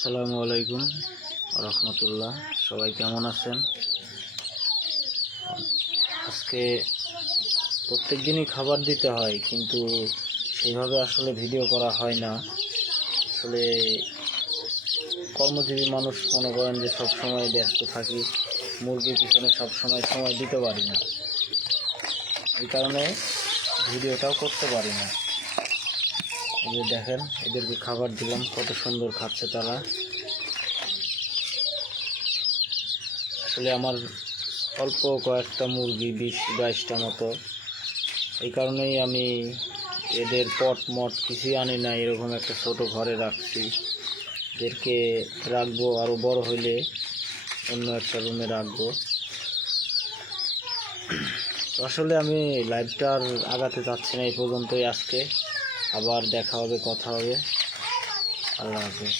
আসসালামু আলাইকুম রহমতুল্লাহ। সবাই কেমন আছেন? আজকে প্রত্যেক দিনই খাবার দিতে হয়, কিন্তু সেইভাবে আসলে ভিডিও করা হয় না। আসলে কর্মজীবী মানুষ, মনে করেন যে সব সময় ব্যস্ত থাকি, মুরগির পিছনে সব সময় দিতে পারি না, এই কারণে ভিডিওটাও করতে পারি না। এই যে দেখেন, এদেরকে খাবার দিলাম, কত সুন্দর খাচ্ছে তারা। আসলে আমার অল্প কয়েকটা মুরগি, 20-22টা মতো, এই কারণেই আমি এদের পট মট কিছুই আনি না, এরকম একটা ছোট ঘরে রাখছি। এদেরকে রাখবো, আরও বড় হইলে অন্য একটা রুমে রাখবো। তো আসলে আমি লাইভটা আর আগাতে চাচ্ছি না, এই পর্যন্তই আজকে। আবার দেখা হবে, কথা হবে। আল্লাহ হাফেজ।